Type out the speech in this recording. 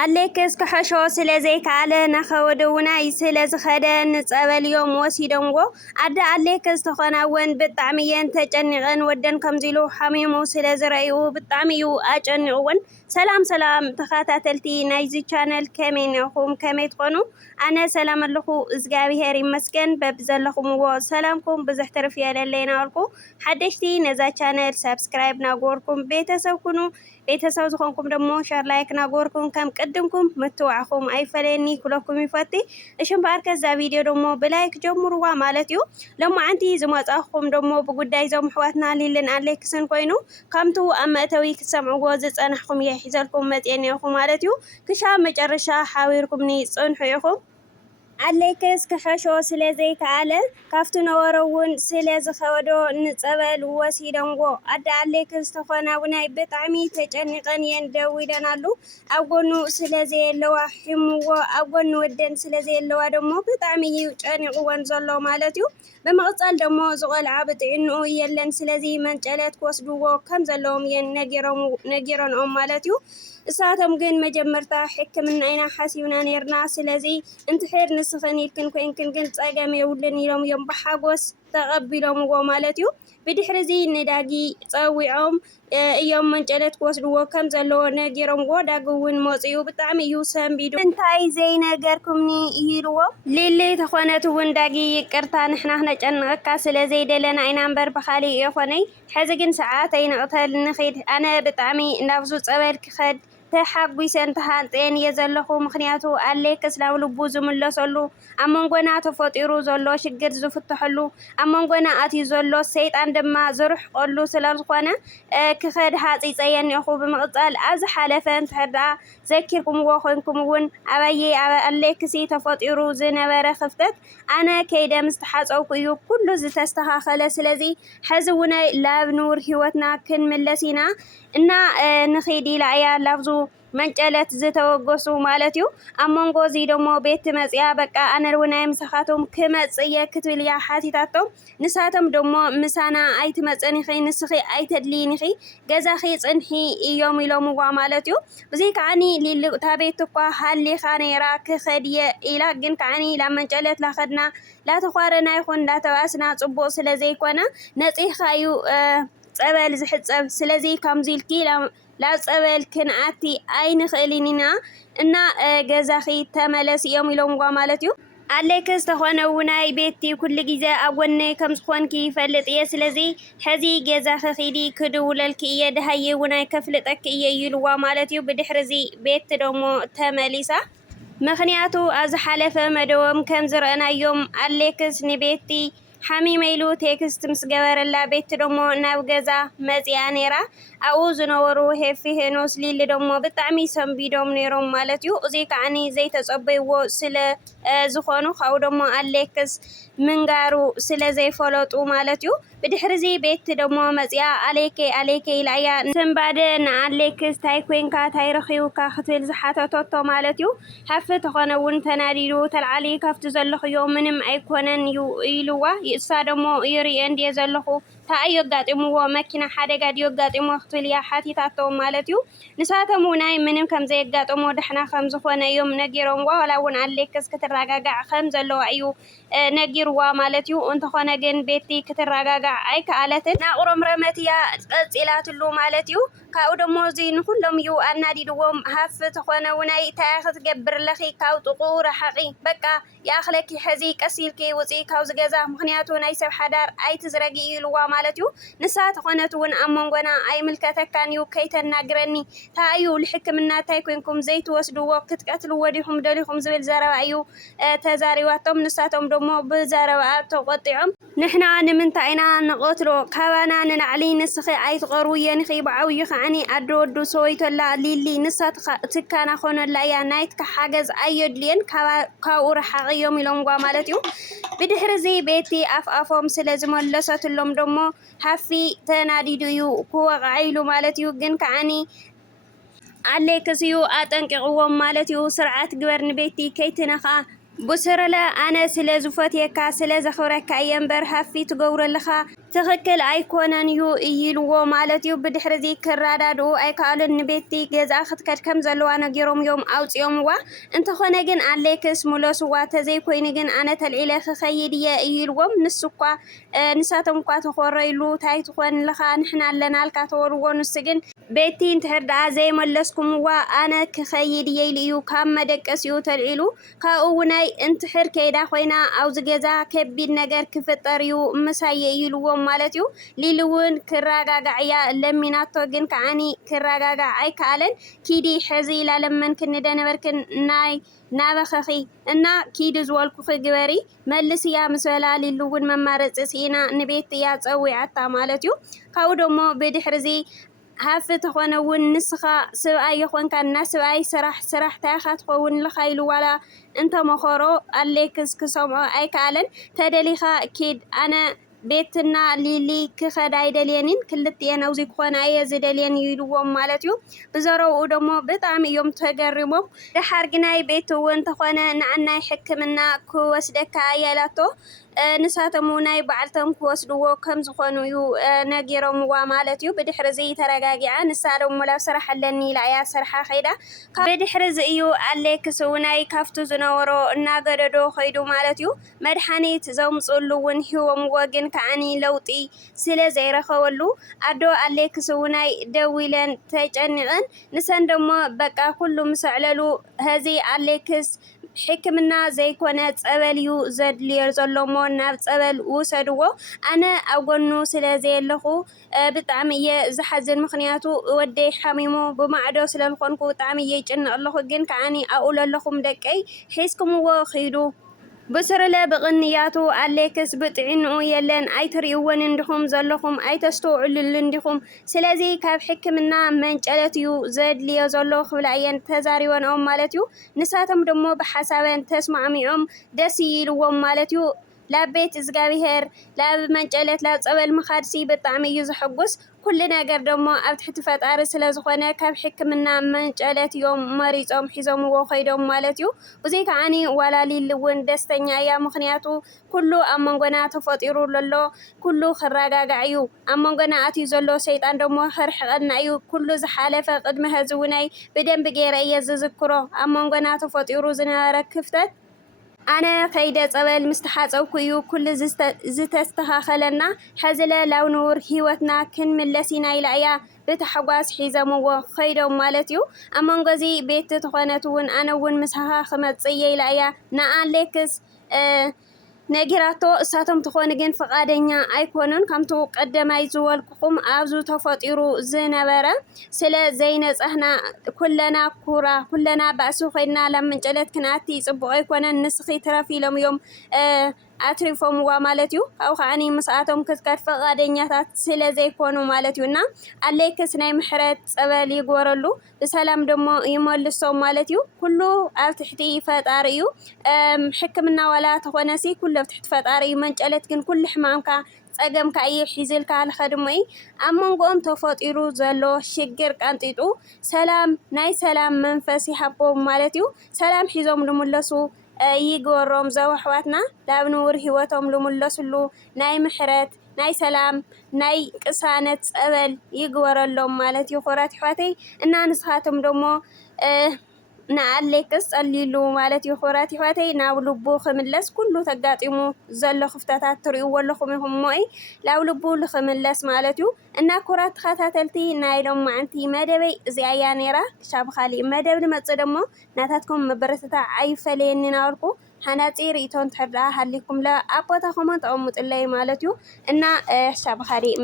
ኣሌክስ ክሕሾ ስለዘይከኣለ ነኸወደውና ስለዝኸደ ንፀበል እዮም ወሲዶምዎ። ኣደ ኣሌክስ ተኾናውን ብጣዕሚ እየን ተጨኒቐን ወደን ከምዚሉ ሓሚሙ ስለዝረእዩ ብጣዕሚ እዩ ኣጨኒቕውን። ሰላም ሰላም ተኸታተልቲ ናይዚ ቻነል ከመይ ኔኹም ከመይ ትኾኑ? ኣነ ሰላም ኣለኹ እግዚኣብሄር ይመስገን። በብዘለኹምዎ ሰላምኩም ብዙሕ ትርፍ የለለይ ናበልኩ ሓደሽቲ ነዛ ቻነል ሰብስክራይብ ናገበርኩም ቤተሰብ ኩኑ። ቤተሰብ ዝኾንኩም ደሞ ሸር ላይክ ናገበርኩም ከም ቅድምኩም ምትዋዕኹም ኣይፈለየኒ ኩለኩም ይፈቲ። እሽም በኣርከት ዛ ቪድዮ ደሞ ብላይክ ጀምሩዋ ማለት እዩ። ሎማዓንቲ ዝመጻኹም ደሞ ብጉዳይ ዞም ኣሕዋትና ሊልን ኣሌክስን ኮይኑ ከምቱ ኣብ መእተዊ ክትሰምዕዎ ዝጸናሕኩም እየ ሒዘልኩም መፅአኒ ኢኹም ማለት እዩ። ክሻብ መጨረሻ ሓቢርኩምኒ ጽንሑ ኢኹም። ኣሌክስ ክሕሾ ስለዘይከኣለ ካብቲ ነበሮ እውን ስለዝኸወዶ ንፀበል ወሲዶምዎ። ኣደ ኣሌክስ ተኾናውናይ ብጣዕሚ ተጨኒቐን እየን ደው ኢለን ኣሉ። ኣብ ጎኑ ስለዘየለዋ ሒምዎ ኣብ ጎኑ ወደን ስለዘየለዋ ደሞ ብጣዕሚ እዩ ጨኒቕወን ዘሎ ማለት እዩ። ብምቕፃል ደሞ ዝቆልዓ ብጥዕንኡ የለን ስለዚ መንጨለት ክወስድዎ ከም ዘለዎም እየን ነጊረንኦም ማለት እዩ። እሳቶም ግን መጀመርታ ሕክምና ኢና ሓሲብና ነርና ስለዚ እንትሕር ንስኽን ኢልክን ኮንክን ግን ፀገም የብልን ኢሎም እዮም ብሓጎስ ተቐቢሎምዎ ማለት እዩ። ብድሕሪዚ ንዳጊ ፀዊዖም እዮም መንጨለት ክወስድዎ ከም ዘለዎ ነጊሮምዎ። ዳጊ እውን መፅኡ ብጣዕሚ እዩ ሰንቢዱ እንታይ ዘይነገርኩምኒ ኢልዎ። ሊሊ ተኾነት እውን ዳጊ ይቅርታ ንሕና ክነጨንቐካ ስለዘይደለና ኢና እምበር ብኻሊእ የኾነይ ሕዚ ግን ሰዓተይ ንቕተል ንኺድ ኣነ ብጣዕሚ ናብዙ ፀበል ክኸድ ተሓጒሰን ተሃንጥየን እየ ዘለኹ። ምክንያቱ ኣሌክስ ናብ ልቡ ዝምለሰሉ ኣብ መንጎና ተፈጢሩ ዘሎ ሽግር ዝፍትሐሉ ኣብ መንጎና ኣትዩ ዘሎ ሰይጣን ድማ ዝርሕቀሉ ስለዝኾነ ክኸድ ሃፂፀየን ኢኹ። ብምቕፃል ኣብ ዝሓለፈ እንድሕር ደኣ ዘኪርኩምዎ ኮይንኩም እውን ኣባዬ ኣሌክሲ ተፈጢሩ ዝነበረ ክፍተት ኣነ ከይደ ምስ ተሓፀብኩ እዩ ኩሉ ዝተስተኻኸለ። ስለዚ ሕዚ እውን ላብ ንቡር ሂወትና ክንምለስ ኢና እና ንኺድ ኢላ እያ ላብዙ መንጨለት ዝተወገሱ ማለት እዩ። ኣብ መንጎ እዚ ደሞ ቤት መፅያ በቃ ኣነ እውናይ ምሳኻቶም ክመፅእ እየ ክትብል እያ ሓቲታቶም። ንሳቶም ደሞ ምሳና ኣይትመፅን ኢኺ ንስኺ ኣይተድልይን ኢኺ ገዛኺ ፅንሒ እዮም ኢሎምዋ ማለት እዩ። እዚ ከዓኒ ሊሊ እታ ቤት እኳ ሃሊኻ ነይራ ክኸድ እየ ኢላ ግን ከዓኒ ላብ መንጨለት ላኸድና ላተኳረና ይኹን ላተባእስና ፅቡቕ ስለዘይኮነ ነፂኻ እዩ ፀበል ዝሕፀብ ስለዚ ከምዚ ኢልኪ ላብ ፀበል ክንኣቲ ኣይንኽእልን ኢና እና ገዛኺ ተመለስ እዮም ኢሎምዋ ማለት እዩ። ኣሌክስ ተኾነ ውናይ ቤቲ ኩሉ ግዜ ኣብ ጎነይ ከም ዝኾንኪ ይፈልጥ እየ ስለዚ ሕዚ ገዛኺ ኺዲ ክድውለልኪ እየ ድሃየ ውናይ ከፍልጠኪ እየ ኢልዋ ማለት እዩ። ብድሕሪዚ ቤት ደሞ ተመሊሳ ምክንያቱ ኣብ ዝሓለፈ መደቦም ከም ዝረአናዮም ኣሌክስ ንቤቲ ሓሚመ ኢሉ ቴክስት ምስ ገበረላ ቤት ደሞ ናብ ገዛ መፅያ ነይራ። ኣብኡ ዝነበሩ ሄፊ ሄኖስ ሊሊ ደሞ ብጣዕሚ ሰንቢዶም ነይሮም ማለት እዩ። እዚ ከዓኒ ዘይተፀበይዎ ስለ ዝኾኑ ካብኡ ደሞ ኣሌክስ ምንጋሩ ስለ ዘይፈለጡ ማለት እዩ። ብድሕሪዚ ቤት ደሞ መፅያ ኣሌከ ኢላ እያ ስምባደ ንኣሌክስ ታይ ኮንካ ታይ ረኺቡካ ክትብል ዝሓተተቶ ማለት እዩ። ሃፊ ተኾነ እውን ተናዲዱ ተልዓሊ ካብቲ ዘለኽዮ ምንም ኣይኮነን እዩ ኢልዋ። እሳ ደሞ ይርአን ድየ ዘለኹ እንታይ የጋጢምዎ መኪና ሓደጋ ድዮ ጋጢሞ ክትብል እያ ሓቲታቶም ማለት እዩ። ንሳቶም ውናይ ምንም ከም ዘየጋጥሞ ደሕና ከም ዝኾነ እዮም ነጊሮምዋ። ዋላ እውን ኣሌክስ ክትረጋጋዕ ከም ዘለዋ እዩ ነጊርዋ ማለት እዩ። እንተኾነ ግን ቤቲ ክትረጋጋዕ ኣይከኣለትን ናቁሮም ረመት እያ ቀፂላትሉ ማለት እዩ። ካብኡ ደሞ እዚ ንኩሎም እዩ ኣናዲድዎም። ሃፍ ተኾነ ውናይ እንታይ ክትገብር ኣለኺ ካብ ጥቁ ረሓቂ በቃ ይኣኽለኪ ሕዚ ቀሲልኪ ውፅኢ ካብዚ ገዛ ምክንያቱ ናይ ሰብ ሓዳር ኣይትዝረጊ ኢልዋ ማለት እዩ። ንሳ ተኾነት እውን ኣብ መንጎና ኣይምልከተካን እዩ ከይተናግረኒ ታዩ ልሕክምና እንታይ ኮንኩም ዘይትወስድዎ ክትቀትልዎ ዲኹም ደሊኹም ዝብል ዘረባ እዩ ተዛሪባቶም። ንሳቶም ደሞ ብዘረባ ተቆጢዖም ንሕና ንምንታይ ኢና ንቐትሎ ካባና ንላዕሊ ንስኺ ኣይትቐርቡ እየን ኢኺ ብዓብዩ ከዓኒ ኣዶ ወዱ ሰወይቶላ ሊሊ ንሳ ትካና ኾነላ እያ ናይትካ ሓገዝ ኣየድልየን ካብኡ ረሓቂ እዮም ኢሎምዋ ማለት እዩ። ብድሕሪዚ ቤቲ ኣፍኣፎም ስለ ዝመለሰትሎም ደሞ ሃፊ ተናዲዱ እዩ ክወቕዓ ኢሉ ማለት እዩ። ግን ከዓኒ ኣሌክስ እዩ ኣጠንቂቕዎም ማለት እዩ። ስርዓት ግበር ንቤቲ ከይትነኻ ብስረለ ኣነ ስለ ዝፈትየካ ስለ ዘኽብረካ እየ እምበር ሃፊ ትገብረለኻ ትክክል ኣይኮነን እዩ ኢልዎ ማለት እዩ ብድሕሪ ክራዳድኡ ኣይከኣሉን ንቤቲ ገዛ ክትከድ ከም ዘለዋ ነጊሮም እዮም ኣውፅኦምዋ እንተኾነ ግን ኣሌክስ ሙለስዋ ተዘይኮይኑ ግን ኣነ ተልዒለ ክኸይድ እየ ኢልዎም ንሳቶም እኳ ተኮረይሉ ታይ ትኾን ለኻ ንሕና ኣለናልካ ተወርዎ ንስ ግን ቤቲ እንድሕር ደኣ ዘይመለስኩምዋ ኣነ ክኸይድ እየ ኢሉ እዩ ካብ መደቀሲኡ ተልዒሉ ካብኡ ውናይ እንትሕር ከይዳ ኮይና ኣብዚ ገዛ ከቢድ ነገር ክፍጠር እዩ ምሳየ ኢልዎም ማለት እዩ ሊሊ እውን ክረጋጋዕያ ለሚናቶ ግን ከዓኒ ክረጋጋዕ ኣይከኣለን ኪዲ ሕዚ ኢላ ለመን ክንደነበርክን ናይ ናበኸኺ እና ኪድ ዝበልኩ ክግበሪ መልስ እያ ምስ በላ ሊሊ እውን መማረፂ ሲኢና ንቤት እያ ፀዊዓታ ማለት እዩ ካብኡ ደሞ ብድሕሪ ሃፍ ተኾነ እውን ንስኻ ሰብኣይ ይኾንካ እና ሰብኣይ ስራሕ ታይኻ ትኸውን ልኻ ኢሉ ዋላ እንተመኸሮ ኣሌክስ ክሰምዖ ኣይከኣለን ተደሊኻ ኪድ ኣነ ቤትና ሊሊ ክኸዳ ኣይደልየንን ክልትየን ኣብዚ ክኾና እየ ዝደልየን ይልዎም ማለት እዩ ብዘረብኡ ደሞ ብጣዕሚ እዮም ተገሪሞም ድሓር ግናይ ቤት እውን ተኾነ ንዓናይ ሕክምና ክወስደካ እያላቶ ንሳቶም ናይ በዓልቶም ክወስድዎ ከም ዝኾኑ እዩ ነጊሮምዋ ማለት እዩ ብድሕሪ ተረጋጊዓ ንሳ ደሞ ላብ ስራሕ ኣለኒ ኢላ እያ ስርሓ ኸይዳ ብድሕሪ እዩ ኣሌክስ ውናይ ካፍቱ ዝነበሮ እናገደዶ ኸይዱ ማለት እዩ መድሓኒት ዘምፅሉ እውን ሂቦምዎ ግን ከዓኒ ለውጢ ስለ ዘይረኸበሉ ኣዶ ኣሌክስ ውናይ ደው ኢለን ተጨኒቐን ንሰን ደሞ በቃ ኩሉ ምስዕለሉ ህዚ ኣሌክስ ሕክምና ዘይኮነ ፀበል እዩ ዘድልዮ ዘሎሞ ናብ ፀበል ውሰድዎ ኣነ ኣብ ጎኑ ስለ ዘየለኹ ብጣዕሚ እየ ዝሓዝን ምክንያቱ ወደይ ሓሚሙ ብማዕዶ ስለልኾንኩ ብጣዕሚ እየ ይጭንቕ ኣለኹ ግን ከዓኒ ኣብኡ ለለኹም ደቀይ ሒዝኩምዎ ኺዱ ብስርለ ብቕንያቱ ኣሌክስ ብጥዕንኡ የለን ኣይትርእይዎን እንዲኹም ዘለኹም ኣይተስተውዕሉሉ እንዲኹም ስለዚ ካብ ሕክምና መንጨለት እዩ ዘድልዮ ዘሎ ክብላ እየን ተዛሪበንኦም ማለት እዩ ንሳቶም ደሞ ብሓሳበን ተስማዕሚዖም ደስ ይልዎም ማለት እዩ ላብ ቤት እግዚኣብሄር ላብ መንጨለት ላብ ፀበል ምኻድሲ ብጣዕሚ እዩ ዝሕጉስ ኩሉ ነገር ደሞ ኣብ ትሕቲ ፈጣሪ ስለ ዝኾነ ካብ ሕክምና መንጨለት እዮም መሪፆም ሒዞምዎ ኸይዶም ማለት እዩ ብዘይ ከዓኒ ዋላ ሊሊ እውን ደስተኛ እያ ምክንያቱ ኩሉ ኣብ መንጎና ተፈጢሩ ዘሎ ኩሉ ክረጋጋዕ እዩ ኣብ መንጎና ኣትዩ ዘሎ ሰይጣን ደሞ ክርሕቐና እዩ ኩሉ ዝሓለፈ ቅድሚ ሕዚ ውናይ ብደንቢ ገይረ እየ ዝዝክሮ ኣብ መንጎና ተፈጢሩ ዝነበረ ክፍተት ኣነ ከይደ ፀበል ምስተሓፀብኩ እዩ ኩሉ ዝተስተኻኸለና ሕዝለ ላብ ንቡር ሂወትና ክንምለስ ኢና ኢላ እያ ብተሓጓስ ሒዘምዎ ኸይዶም ማለት እዩ ኣብ መንጎዚ ቤት ተኾነት እውን ኣነ እውን ምሳኻ ክመፅእ እየ ኢላ እያ ንኣሌክስ ነጊራቶ እሳቶም ተኾነ ግን ፈቃደኛ ኣይኮኑን ከምቱ ቀደማይ ዝበልኩኹም ኣብዙ ተፈጢሩ ዝነበረ ስለ ዘይነፀህና ኩለና ኩራ ኩለና ባእሲ ኾይድና ላብ መንጨለት ክንኣቲ ፅቡቅ ኣይኮነን ንስኺ ትረፊ ኢሎም እዮም ኣትሪፎምዋ ማለት እዩ ካብኡ ከዓኒ ምስኣቶም ክትከድ ፈቃደኛታት ስለ ዘይኮኑ ማለት እዩና ኣሌክስ ናይ ምሕረት ፀበል ይግበረሉ ብሰላም ደሞ ይመልሶም ማለት እዩ ኩሉ ኣብ ትሕቲ ፈጣሪ እዩ ሕክምና ዋላ ተኾነሲ ኩሉ ኣብ ትሕቲ ፈጣሪ እዩ መንጨለት ግን ኩሉ ሕማምካ ፀገምካ እዩ ሒዝልካ ልኸድሞ እዩ ኣብ መንጎኦም ተፈጢሩ ዘሎ ሽግር ቀንጢጡ ሰላም ናይ ሰላም መንፈስ ይሃቦም ማለት እዩ ሰላም ሒዞም ልምለሱ ይግበሮም ዘዋሕዋትና ላብ ንቡር ሂወቶም ልምለስሉ ናይ ምሕረት ናይ ሰላም ናይ ቅሳነት ፀበል ይግበረሎም ማለት እዩ ኹራት ሕዋተይ እና ንስኻቶም ደሞ ንኣሌክስ ጸሊሉ ማለት እዩ ኹራት ሕዋተይ ናብ ልቡ ክምለስ ኩሉ ተጋጢሙ ዘሎ ክፍተታት ትርእይዎ ኣለኹም ኢኹም ሞይ ላብ ልቡ ልኽምለስ ማለት እዩ እና ኹራት ተኸታተልቲ ናይ ሎማዓንቲ መደበይ እዚኣ እያ ነይራ ክሻብ ካሊእ መደብ ንመፅእ ደሞ ናታትኩም መበረታታ ኣይፈለየኒ ናበልኩ ሓናፂ ርእቶ እንድሕር ደኣ ሃሊኩም ኣብ ቦታኹም ተቐምጡለይ ማለት እዩ እና ክሻብ ካሊእ